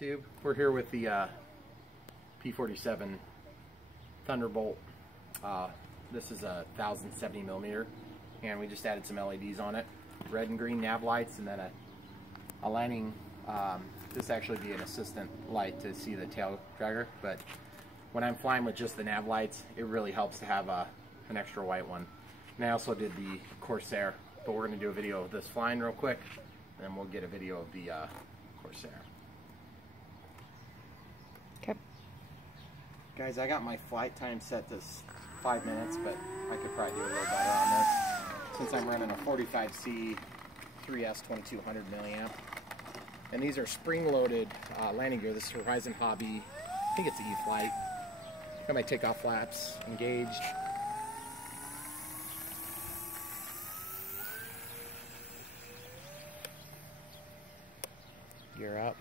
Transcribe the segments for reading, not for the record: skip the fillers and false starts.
We're here with the P-47 Thunderbolt. This is a 1070mm, and we just added some LEDs on it, red and green nav lights, and then a landing. This actually be an assistant light to see the tail dragger, but when I'm flying with just the nav lights, it really helps to have an extra white one. And I also did the Corsair, but we're going to do a video of this flying real quick, and then we'll get a video of the Corsair. Okay. Guys, I got my flight time set to 5 minutes, but I could probably do a little better on this since I'm running a 45C 3S 2200 milliamp. And these are spring-loaded landing gear. This is Horizon Hobby. I think it's an E-Flight. Got my takeoff flaps engaged. Gear up.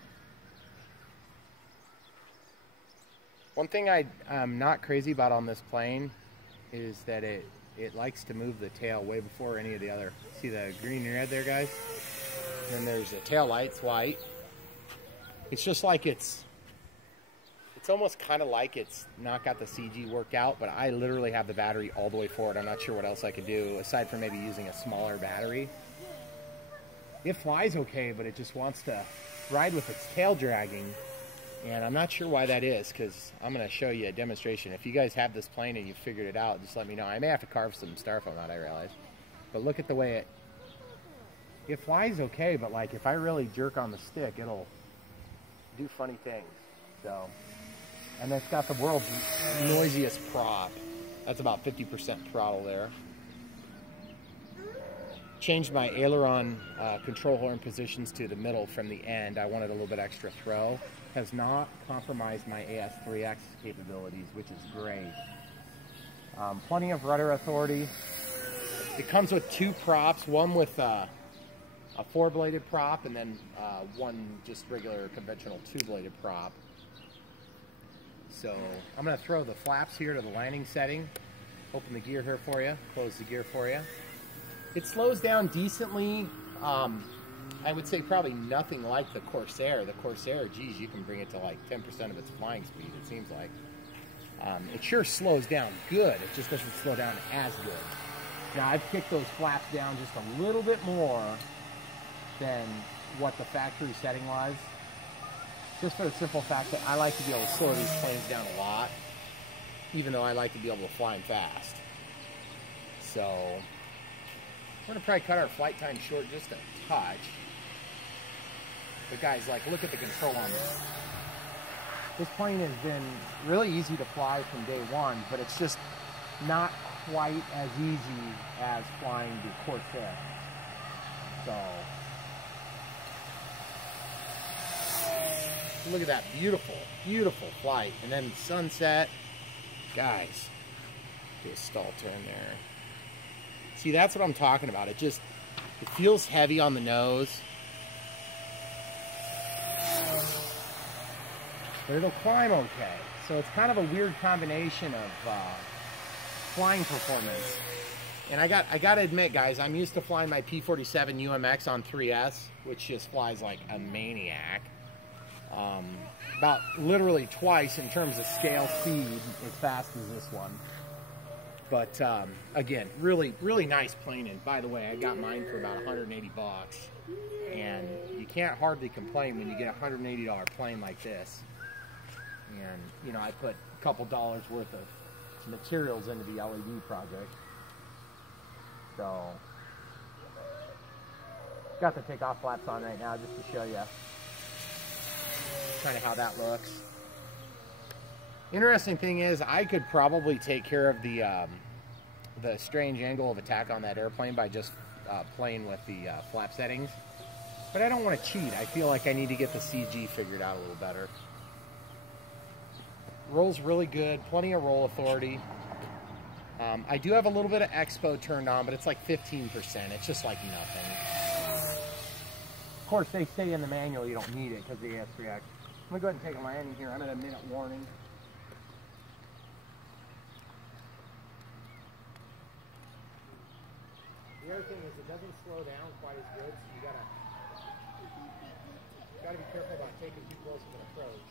One thing I'm not crazy about on this plane is that it likes to move the tail way before any of the other. See the green and red there, guys? And then there's the tail lights, white. It's just like it's almost kind of like it's not got the CG worked out, but I literally have the battery all the way forward. I'm not sure what else I could do aside from maybe using a smaller battery. It flies okay, but it just wants to ride with its tail dragging. And I'm not sure why that is, because I'm going to show you a demonstration. If you guys have this plane and you figured it out, just let me know. I may have to carve some styrofoam out, I realize. But look at the way it flies okay, but like if I really jerk on the stick, it'll do funny things. So, and it's got the world's noisiest prop. That's about 50% throttle there. Changed my aileron control horn positions to the middle from the end. I wanted a little bit extra throw. Has not compromised my AS3X capabilities, which is great. Plenty of rudder authority. It comes with two props, one with a four-bladed prop and then one just regular conventional two-bladed prop. So I'm going to throw the flaps here to the landing setting. Open the gear here for you, close the gear for you. It slows down decently. I would say probably nothing like the Corsair. The Corsair, geez, you can bring it to like 10% of its flying speed, it seems like. It sure slows down good. It just doesn't slow down as good. Now, I've kicked those flaps down just a little bit more than what the factory setting was. Just for the simple fact that I like to be able to slow these planes down a lot, even though I like to be able to fly them fast. So, we're going to probably cut our flight time short just a touch. But guys, like, look at the control on this. This plane has been really easy to fly from day one, but it's just not quite as easy as flying the Corsair. So, look at that beautiful, beautiful flight. And then sunset. Guys, do a stall turn there. See, that's what I'm talking about. It feels heavy on the nose. But it'll climb okay. So it's kind of a weird combination of flying performance. And I got to admit, guys, I'm used to flying my P-47 UMX on 3S, which just flies like a maniac. About literally twice in terms of scale speed as fast as this one. But again, really, really nice plane. And by the way, I got mine for about 180 bucks. And you can't hardly complain when you get a $180 plane like this. And, you know, I put a couple dollars worth of materials into the LED project. So, got the takeoff flaps on right now just to show you kind of how that looks. Interesting thing is, I could probably take care of the strange angle of attack on that airplane by just playing with the flap settings. But I don't want to cheat. I feel like I need to get the CG figured out a little better. Rolls really good, plenty of roll authority. I do have a little bit of expo turned on, but it's like 15%. It's just like nothing. Of course, they say in the manual you don't need it because of the AS3X. I'm going to go ahead and take a landing here. I'm at a minute warning. The other thing is it doesn't slow down quite as good, so you gotta Gotta be careful about taking too close of an approach.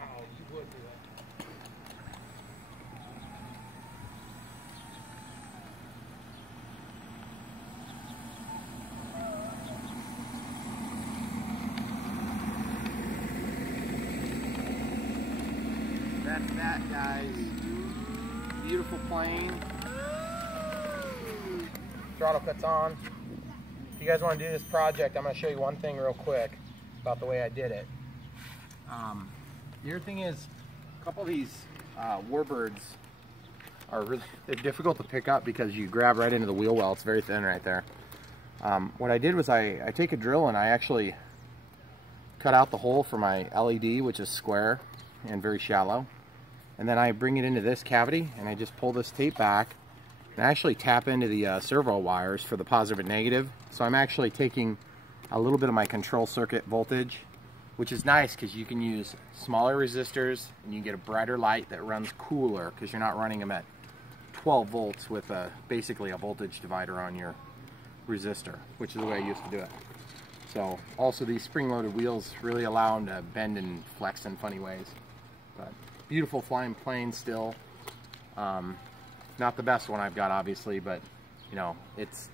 Oh, you would do it. That's that, guys. Beautiful plane. Throttle cuts on. If you guys want to do this project, I'm going to show you one thing real quick about the way I did it. The other thing is, a couple of these warbirds are they're difficult to pick up because you grab right into the wheel well. It's very thin right there. What I did was I take a drill and I actually cut out the hole for my LED, which is square and very shallow. And then I bring it into this cavity and I just pull this tape back and I actually tap into the servo wires for the positive and negative. So I'm actually taking a little bit of my control circuit voltage, which is nice because you can use smaller resistors and you get a brighter light that runs cooler because you're not running them at 12 volts with basically a voltage divider on your resistor, which is the way I used to do it. So also these spring-loaded wheels really allow them to bend and flex in funny ways. But beautiful flying plane still. Not the best one I've got, obviously, but you know, it's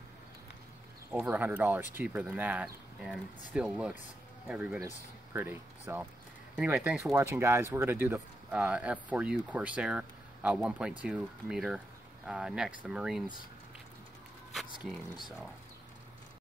over $100 cheaper than that and still looks every bit as pretty. So anyway, thanks for watching, guys. We're going to do the F4U Corsair 1.2 meter next, the Marines scheme. So